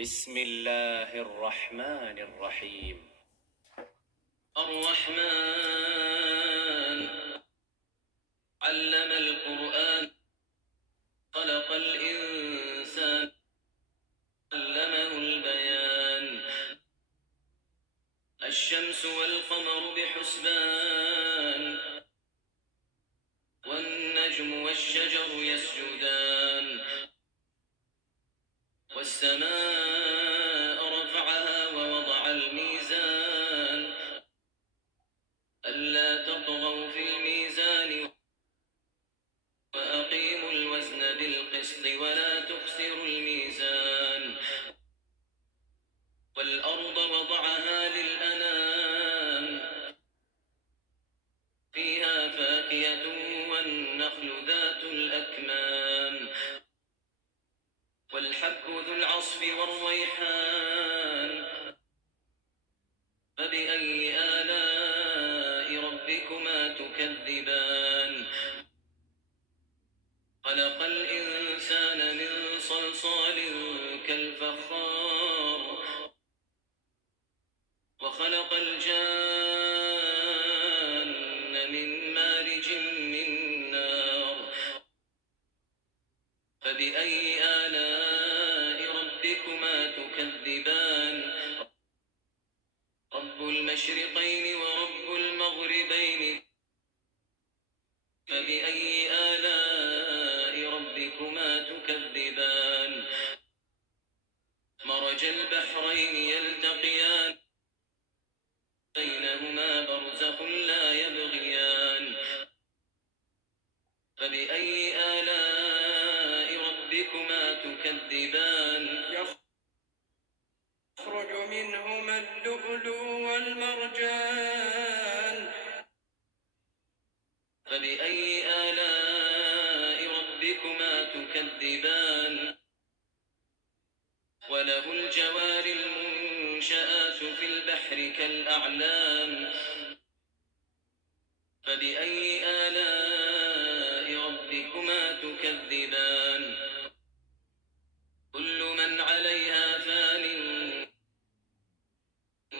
بسم الله الرحمن الرحيم. الرحمن علم القرآن خلق الإنسان علمه البيان الشمس والقمر بحسبان والنجم والشجر يسجدان والسماء رفعها ووضع الميزان ألا تطغوا في الميزان وأقيموا الوزن بالقسط ولا تخسروا الميزان والأرض وضعها للأنام فيها فاكهة والنخل ذات الأكمام والحب ذو العصف والريحان فبأي آلاء ربكما تكذبان خلق الإنسان من صلصال كالفخار وخلق الجان من مارج من نار فبأي آلاء ربكما تكذبان رب المشرقين ورب المغربين فبأي آلاء ربكما تكذبان مرج البحرين يلتقيان بينهما برزخ لا يبغيان فبأي آلاء ربكما تكذبان يخرج منهما اللؤلؤ والمرجان فبأي آلاء ربكما تكذبان وله الجوار المنشآت في البحر كالأعلام فبأي آلاء ربكما تكذبان كل من عليها فان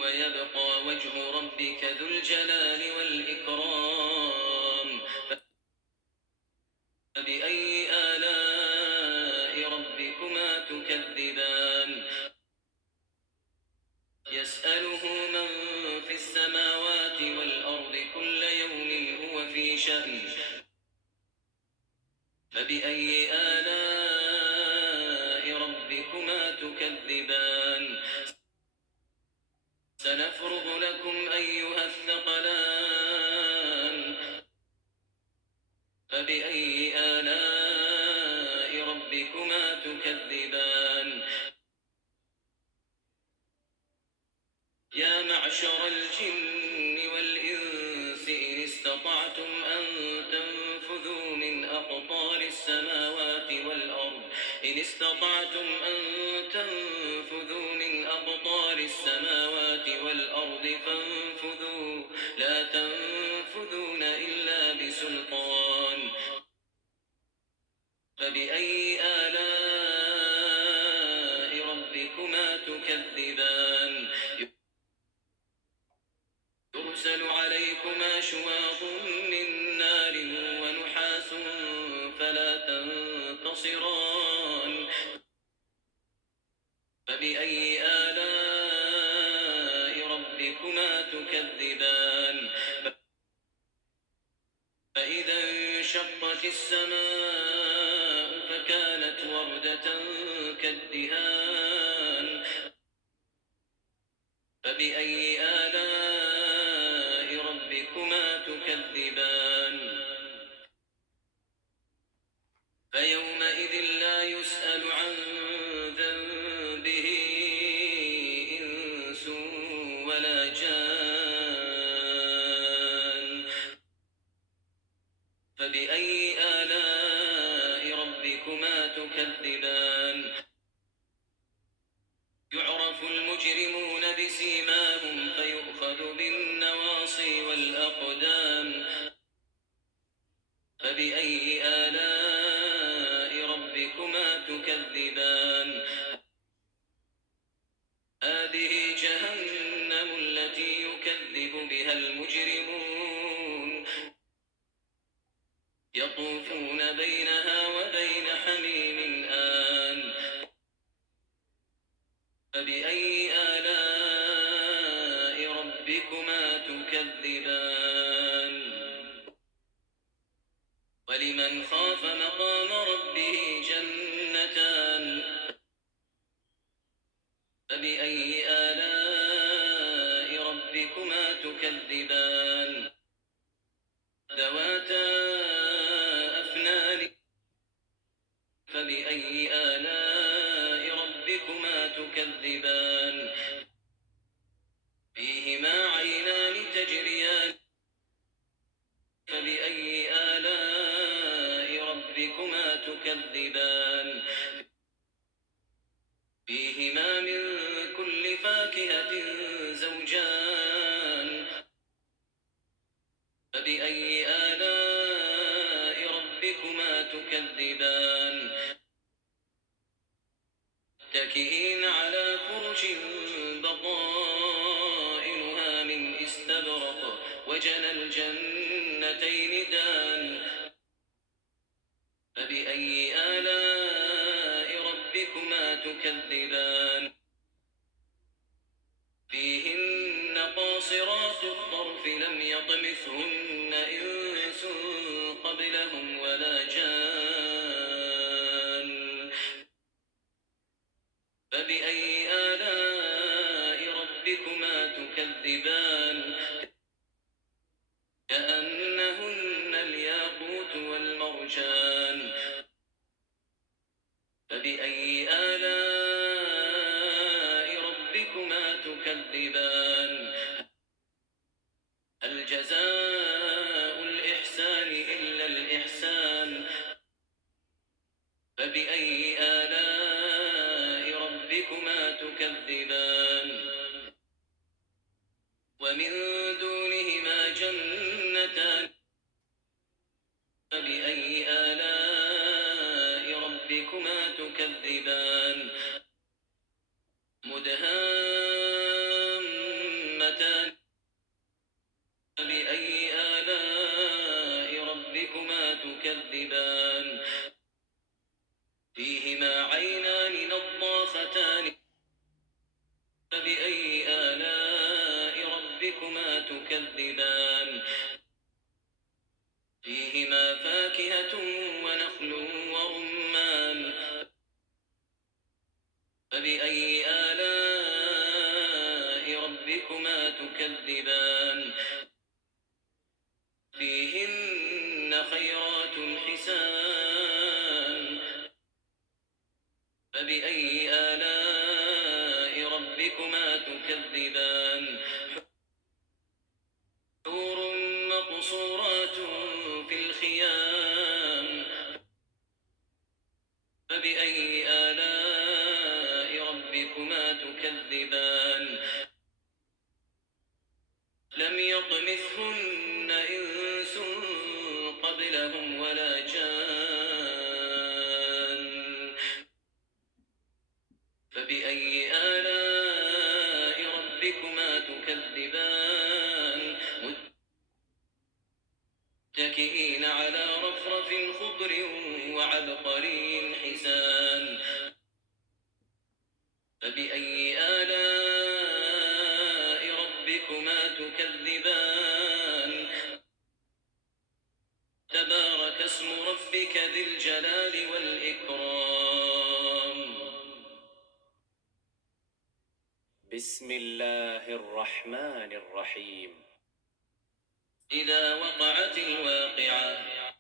ويبقى وجه ربك ذو الجلال والإكرام فبأي آلاء ربكما تكذبان يسأله من في السماوات والأرض كل يوم هو في شأن فبأي آلاء ربكما تكذبان سنفرغ لكم أيها الثقلان فبأي آلاء ربكما تكذبان يا معشر الجن والإنس إن استطعتم أن تنفذوا من أقطار السماوات والأرض إن استطعتم أن تنفذوا من أقطار السماوات والأرض فانفذوا لا تنفذون إلا بسلطان فبأي آلاء ربكما تكذبان يرسل عليكما شواظ من نار ونحاس فلا تنتصران فبأي آلاء ربكما تكذبان فإذا انشقت السماء فكانت وردة كالدهان فبأي آلاء ربكما تكذبان فيومئذ لا يسأل عن ذنبه إنس ولا جان فبأي آلاء ربكما تكذبان يعرف المجرمون بسيماهم فيؤخذ بالنواصي والأقدام فبأي آلاء ربكما تكذبان فبأي آلاء ربكما تكذبان ولمن خاف مقام ربه جنتان فبأي آلاء ربكما تكذبان ذواتا أفنان فبأي آلاء ربكما تكذبان فيهما عينان تجريان فبأي آلاء ربكما تكذبان فيهما من كل فاكهة زوجان فبأي آلاء ربكما تكذبان متكئين على فرش بطائنها من استبرق وجنى الجنتين دان فبأي آلاء ربكما تكذبان فيهن قاصرات الطرف لم يطمثهن إنس قبلهم ولا جان فبأي آلاء ربكما تكذبان كأنهن الياقوت والمرجان فبأي آلاء ربكما تكذبان هل جزاء الإحسان إلا الإحسان فبأي آلاء ربكما تكذبان ومن دونهما جنتان فبأي آلاء ربكما تكذبان مدهامتان فبأي آلاء ربكما تكذبان فيهما عينان نضاختان فبأي آلاء ربكما تكذبان فيهما فاكهة ونخل ورمان فبأي آلاء ربكما تكذبان فيهن خيرات حسان فبأي آلاء ربكما تكذبان حور مقصورات في الخيام فبأي آلاء ربكما تكذبان لم يطمثهن إنس قبلهم ولا جان فبأي آلاء ربكما تكذبان متكئين على رفرف خضر وعبقري حسان فبأي آلاء ربكما تكذبان تبارك اسم ربك ذي الجلال والإكرام بسم الله الرحمن الرحيم إذا وقعت الواقعة